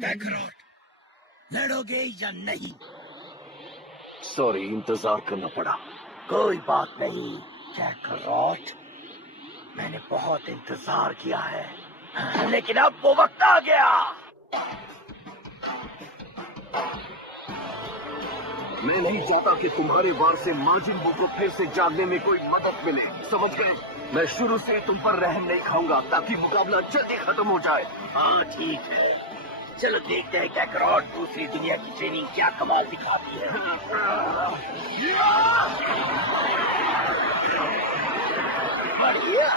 कैकरॉट, लड़ोगे या नहीं? सॉरी, इंतजार करना पड़ा। कोई बात नहीं कैकरॉट, मैंने बहुत इंतजार किया है, लेकिन अब वो वक्त आ गया। मैं नहीं चाहता कि तुम्हारे वार से माजिन बू को फिर से जागने में कोई मदद मिले, समझ गए? मैं शुरू से तुम पर रहम नहीं खाऊंगा ताकि मुकाबला जल्दी खत्म हो जाए। हाँ ठीक है, चलो देखते हैं कैकरॉट दूसरी दुनिया की ट्रेनिंग क्या कमाल दिखाती है। बढ़िया,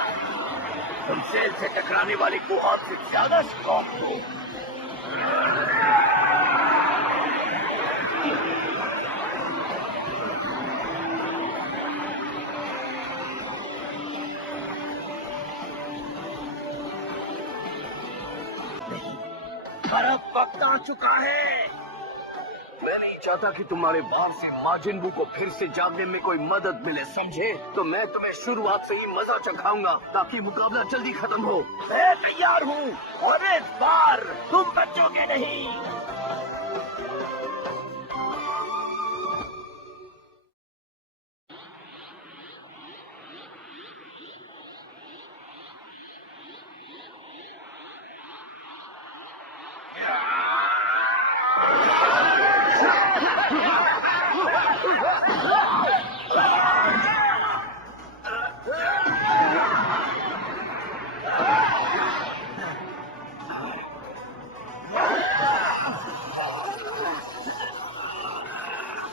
तुम सेल से टकराने वाली गुहार से ज्यादा स्ट्रॉन्ग हो। अब वक्त आ चुका है। मैं नहीं चाहता कि तुम्हारे बाहर से माजिन बू को फिर से जागने में कोई मदद मिले, समझे? तो मैं तुम्हें शुरुआत से ही मजा चखाऊंगा ताकि मुकाबला जल्दी खत्म हो। मैं तैयार हूँ और इस बार तुम बचोगे नहीं।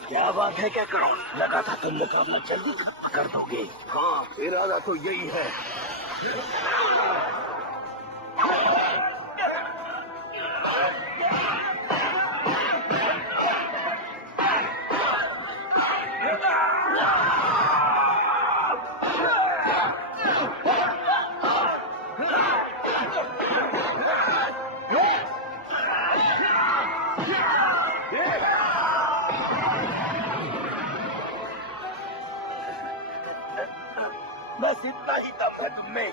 क्या बात है कैकरॉट, लगा था तुम मुकाबला जल्दी खत्म कर दोगे। हाँ, इरादा तो यही है। बस इतना ही दम है तुममें।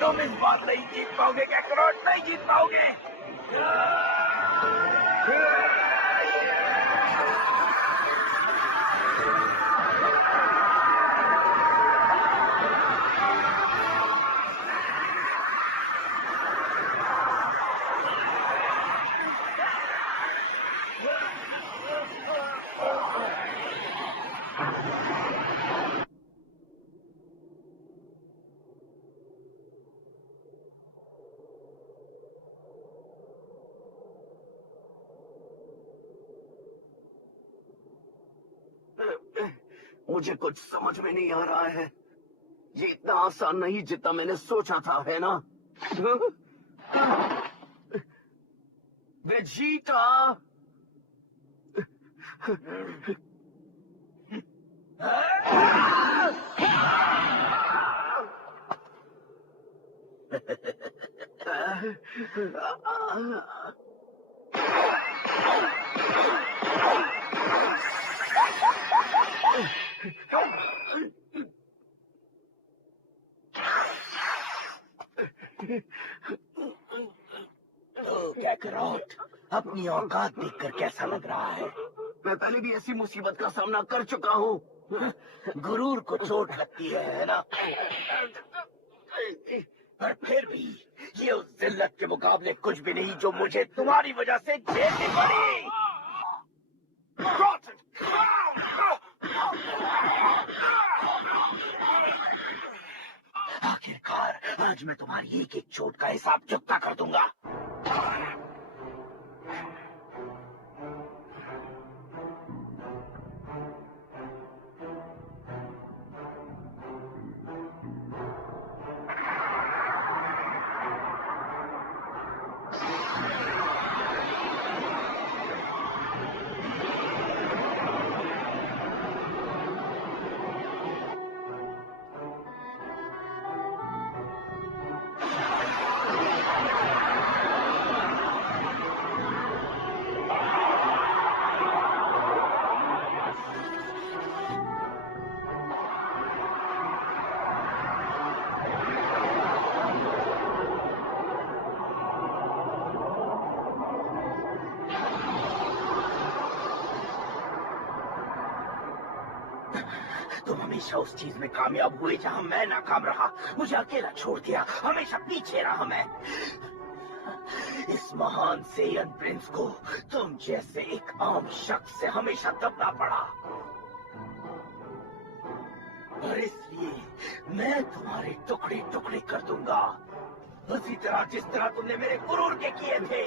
तुम इस बार नहीं जीत पाओगे कैकरॉट, नहीं जीत पाओगे। मुझे कुछ समझ में नहीं आ रहा है। ये इतना आसान नहीं जितना मैंने सोचा था, है ना? वेजिटा! तो कैकरॉट, अपनी औकात देखकर कैसा लग रहा है? मैं पहले भी ऐसी मुसीबत का सामना कर चुका हूँ। गुरूर को चोट लगती है ना? पर फिर भी ये उस जिल्लत के मुकाबले कुछ भी नहीं जो मुझे तुम्हारी वजह से झेलनी पड़ी। आखिरकार आज मैं तुम्हारी एक एक चोट का हिसाब चुकता कर दूंगा। तुम हमेशा उस चीज में कामयाब हुए जहां मैं नाकाम रहा। मुझे अकेला छोड़ दिया, हमेशा पीछे रहा मैं। इस महान सेयन प्रिंस को तुम जैसे एक आम शख्स से हमेशा दबना पड़ा, और इसलिए मैं तुम्हारे टुकड़े टुकड़े कर दूंगा, उसी तरह जिस तरह तुमने मेरे गुरूर के किए थे।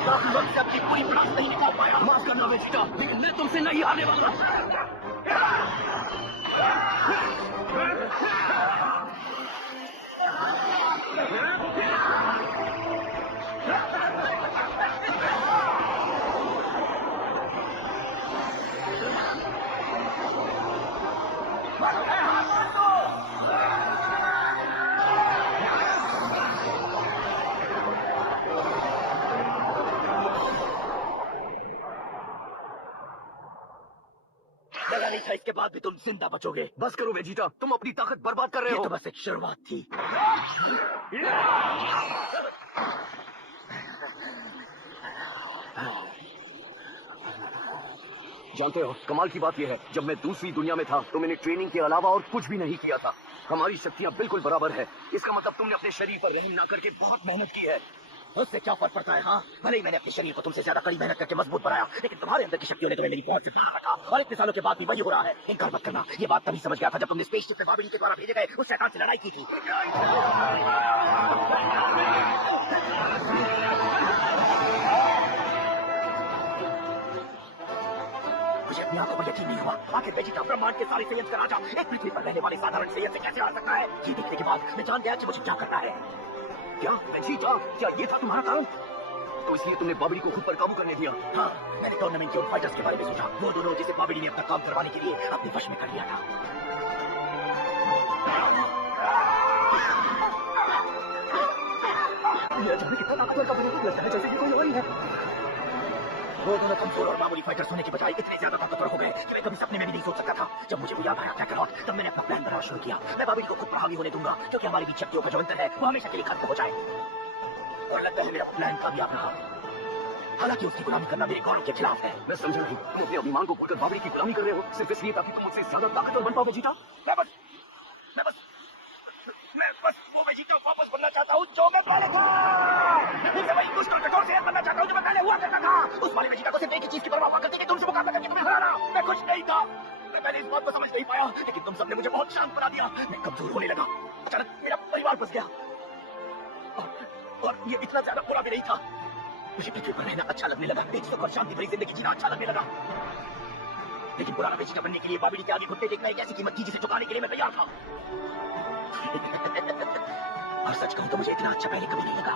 मैं काफी वक्त से अपनी पूरी पड़ास नहीं निकाल पाया। माफ करना वेजिटा, लेकिन मैं तुमसे नहीं हारने वाला। लगा नहीं था इसके बाद भी तुम जिंदा बचोगे। बस करो वेजिटा, तुम अपनी ताकत बर्बाद कर रहे ये हो। तो बस एक शुरुआत थी। जानते हो, कमाल की बात यह है, जब मैं दूसरी दुनिया में था तो मैंने ट्रेनिंग के अलावा और कुछ भी नहीं किया था। हमारी शक्तियां बिल्कुल बराबर है। इसका मतलब तुमने अपने शरीर पर रहम ना करके बहुत मेहनत की है। उससे क्या फर्क पड़ता है? हाँ, भले ही मैंने अपने शरीर को तुमसे ज्यादा कड़ी मेहनत करके मजबूत बनाया, लेकिन तुम्हारे अंदर की शक्तियों ने तुम्हें मेरी पहुंच से बाहर रखा, और इतने सालों के बाद भी वही हो रहा है। इनकार मत करना, ये बात तभी समझ गया था जब तुमने स्पेसशिप में बाबिडी के द्वारा भेजे गए उस शैतान से लड़ाई की थी। मुझे अपनी आंखों पर यकीन नहीं हुआ। आखिर वेजिटा, ब्रह्मांड के सारे संयंत्र का राजा, एक पृथ्वी पर रहने वाले साधारण संयंत्र से कैसे आ सकता है? ये देखने के बाद मैं जान गया कि मुझे क्या करना है। क्या वेजिटा, क्या ये था तुम्हारा काम? तो इसलिए तुमने बाबिडी को खुद पर काबू करने दिया? हाँ, मैंने टूर्नामेंट के उन फाइटर्स के बारे में सोचा, वो दोनों जिसे बाबिडी ने अपना काम करवाने के लिए अपने वश में कर लिया था। जाने कितना ताकतवर का बंदूक लगता है, जैसे कि कोई और ही है। वो दोनों कमजोर और मामूली फाइटर्स होने के बजाय इतने ज्यादा ताकतवर हो गए कि मैं कभी सपने में भी नहीं सोच सकता था। जब मुझे वो याद आया कैकरॉट, तब मैंने अपना प्लान बनाना शुरू किया। मैं बाबिडी को खुद पर हावी होने दूंगा, क्योंकि हमारी बीच शक्तियों का जो अंतर है वो हमेशा के लिए खत्म हो जाए। और लगता है मेरा प्लान कामयाब रहा। हालांकि उसकी गुलामी करना मेरे गौरव के खिलाफ है। मैं समझ नहीं, तुम अपने अभिमान को भूलकर बाबिडी की गुलामी कर रहे हो, सिर्फ इसलिए ताकि तुम मुझसे ज्यादा ताकतवर बन पाओ वेजिटा। मैं बस वो वेजिटा वापस बनना चाहता हूँ जो मैं पहले था। फिर से वही दुष्ट और कठोर से बनना चाहता हूँ जो मैं पहले हुआ करता था। उस वाले वेजिटा को सिर्फ एक ही चीज की परवाह करती कि तुमसे मुकाबला करके तुम्हें हराना। मैं कुछ नहीं था, मैं पहले इस बात को समझ नहीं पाया, लेकिन तुम सबने मुझे बहुत शांत बना दिया। मैं कमजोर होने लगा। अचानक मेरा परिवार बस गया, और ये इतना ज्यादा बुरा भी नहीं था। मुझे पृथ्वी पर रहना अच्छा लगने लगा, एक सुख और शांति भरी जिंदगी जीना अच्छा लगने लगा। लेकिन पुराना वेजिटा बनने के लिए बाबिडी के आगे घुटने टेकना एक ऐसी कीमत थी जिसे चुकाने के लिए मैं तैयार था। और सच कहूं तो मुझे इतना अच्छा पहले कभी नहीं लगा।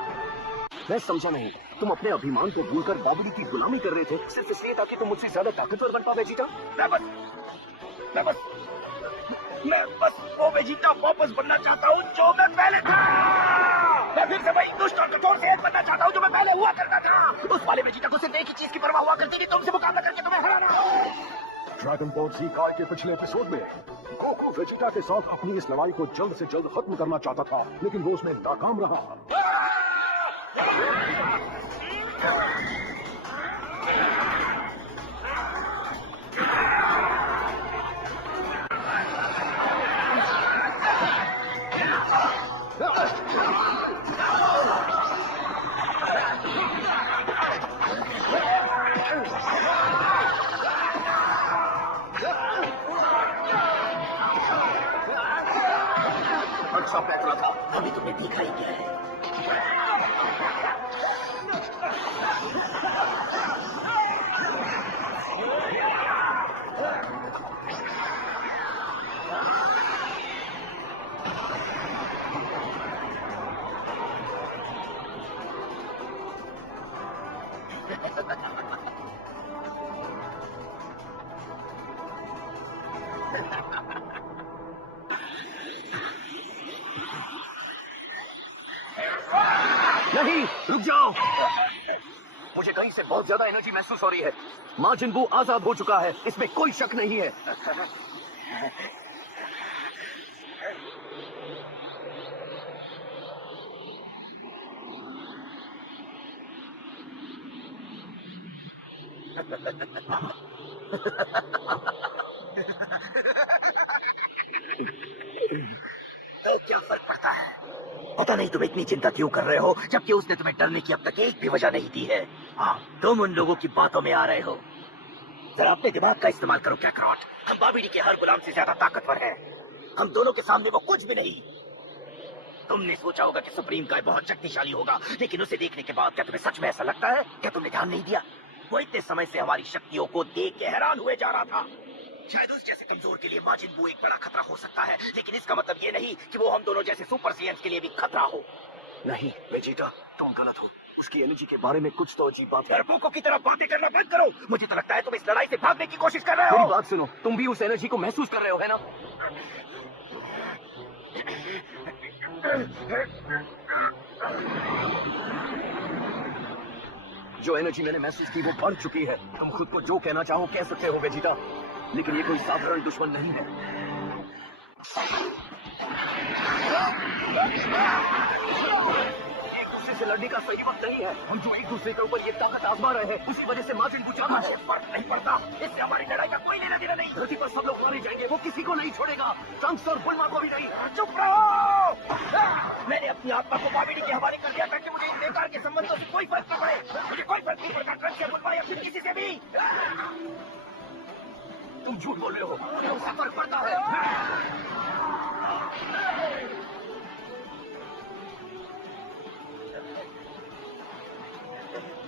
मैं समझा नहीं, तुम अपने अभिमान को भूलकर बाबिडी की गुलामी कर रहे थे सिर्फ इसलिए ताकि तुम मुझसे ज्यादा ताकतवर बन पाओ वेजिटा। मैं बस वो वेजिटा वापस बनना चाहता हूँ जो मैं पहले था। मैं फिर से वही दुष्ट और कठोर से बनना चाहता हूँ जो मैं पहले हुआ करता था। उस वाले वेजिटा को सिर्फ एक ही चीज की परवाह हुआ करती थी, तुमसे मुकाबला करके तुम्हें हराना। ड्रैगन बॉल जी काय के पिछले एपिसोड में गोकू वेजिटा के साथ अपनी इस लड़ाई को जल्द से जल्द खत्म करना चाहता था, लेकिन वो उसमें नाकाम रहा। अच्छा पैतरा था, अभी तुमने देखा ही क्या है। नहीं, रुक जाओ। मुझे कहीं से बहुत ज्यादा एनर्जी महसूस हो रही है। माजिन बू आजाद हो चुका है, इसमें कोई शक नहीं है। तो क्या फर्क पड़ता है? पता नहीं तुम इतनी चिंता क्यों कर रहे हो, जबकि उसने तुम्हें डरने की अब तक एक भी वजह नहीं दी है। हाँ, तुम उन लोगों की बातों में आ रहे हो। जरा अपने दिमाग का इस्तेमाल करो कैकरॉट। हम बाबिडी के हर गुलाम से ज्यादा ताकतवर हैं। हम दोनों के सामने वो कुछ भी नहीं। तुमने सोचा होगा कि सुप्रीम काय बहुत शक्तिशाली होगा, लेकिन उसे देखने के बाद क्या तुम्हें सच में ऐसा लगता है? क्या तुमने ध्यान नहीं दिया? वो इतने समय से हमारी शक्तियों को देख के हैरान हुए जा रहा था। शायद उस जैसे कमजोर के लिए माजिन बू एक बड़ा खतरा हो सकता है, लेकिन इसका मतलब ये नहीं कि वो हम दोनों जैसे सुपर सेयन्स के लिए भी खतरा हो। नहीं वेजिटा, तुम गलत हो। उसकी एनर्जी के बारे में कुछ तो अजीब बात है। डरपोकों की तरह बातें करना बंद करो। मुझे तो लगता है तुम इस लड़ाई से भागने की कोशिश कर रहे मेरी हो। बात सुनो, तुम भी उस एनर्जी को महसूस कर रहे हो, है ना? जो एनर्जी मैंने महसूस की वो बढ़ चुकी है। तुम खुद को जो कहना चाहो कह सकते हो वेजिटा, लेकिन ये कोई साधारण दुश्मन नहीं है। एक दूसरे से लड़ने का सही वक्त नहीं है। हम जो एक दूसरे के ऊपर ये ताकत आजमा रहे हैं, उसी वजह से माजिन बू चाहता है। फर्क नहीं पड़ता, इससे हमारी लड़ाई का कोई लेना देना नहीं। धरती पर सब लोग मारे जाएंगे, वो किसी को नहीं छोड़ेगा, ट्रंक्स और बुल्मा को भी नहीं। चुप रहो। मैंने अपनी आत्मा को बाबिडी के हवाले कर दिया ताकि मुझे इन बेकार के संबंधों से कोई फर्क न पड़े। मुझे कोई फर्क नहीं पड़ता ट्रक से बुलवा या फिर किसी से भी। तुम झूठ बोल रहे हो, मुझे उससे फर्क पड़ता है।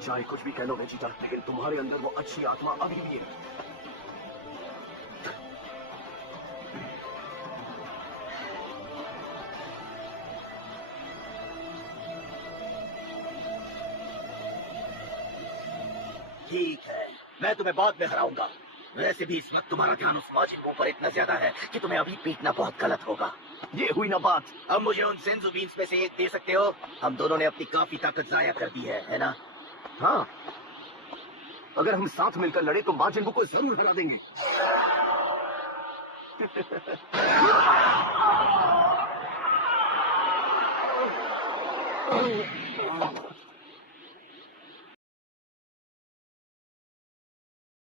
चाहे कुछ भी कह लो वेजिटा, लेकिन तुम्हारे अंदर वो अच्छी आत्मा अभी भी है। ठीक है, मैं तुम्हें बाद में हराऊंगा। वैसे भी इस वक्त तुम्हारा ध्यान उस माजिन बू पर इतना ज्यादा है कि तुम्हें अभी पीटना बहुत गलत होगा। ये हुई ना बात। अब मुझे उन सेंसु बीन्स में से एक दे सकते हो? हम दोनों ने अपनी काफी ताकत जाया कर दी है ना? हाँ, अगर हम साथ मिलकर लड़े तो माजिन बू को जरूर हरा देंगे।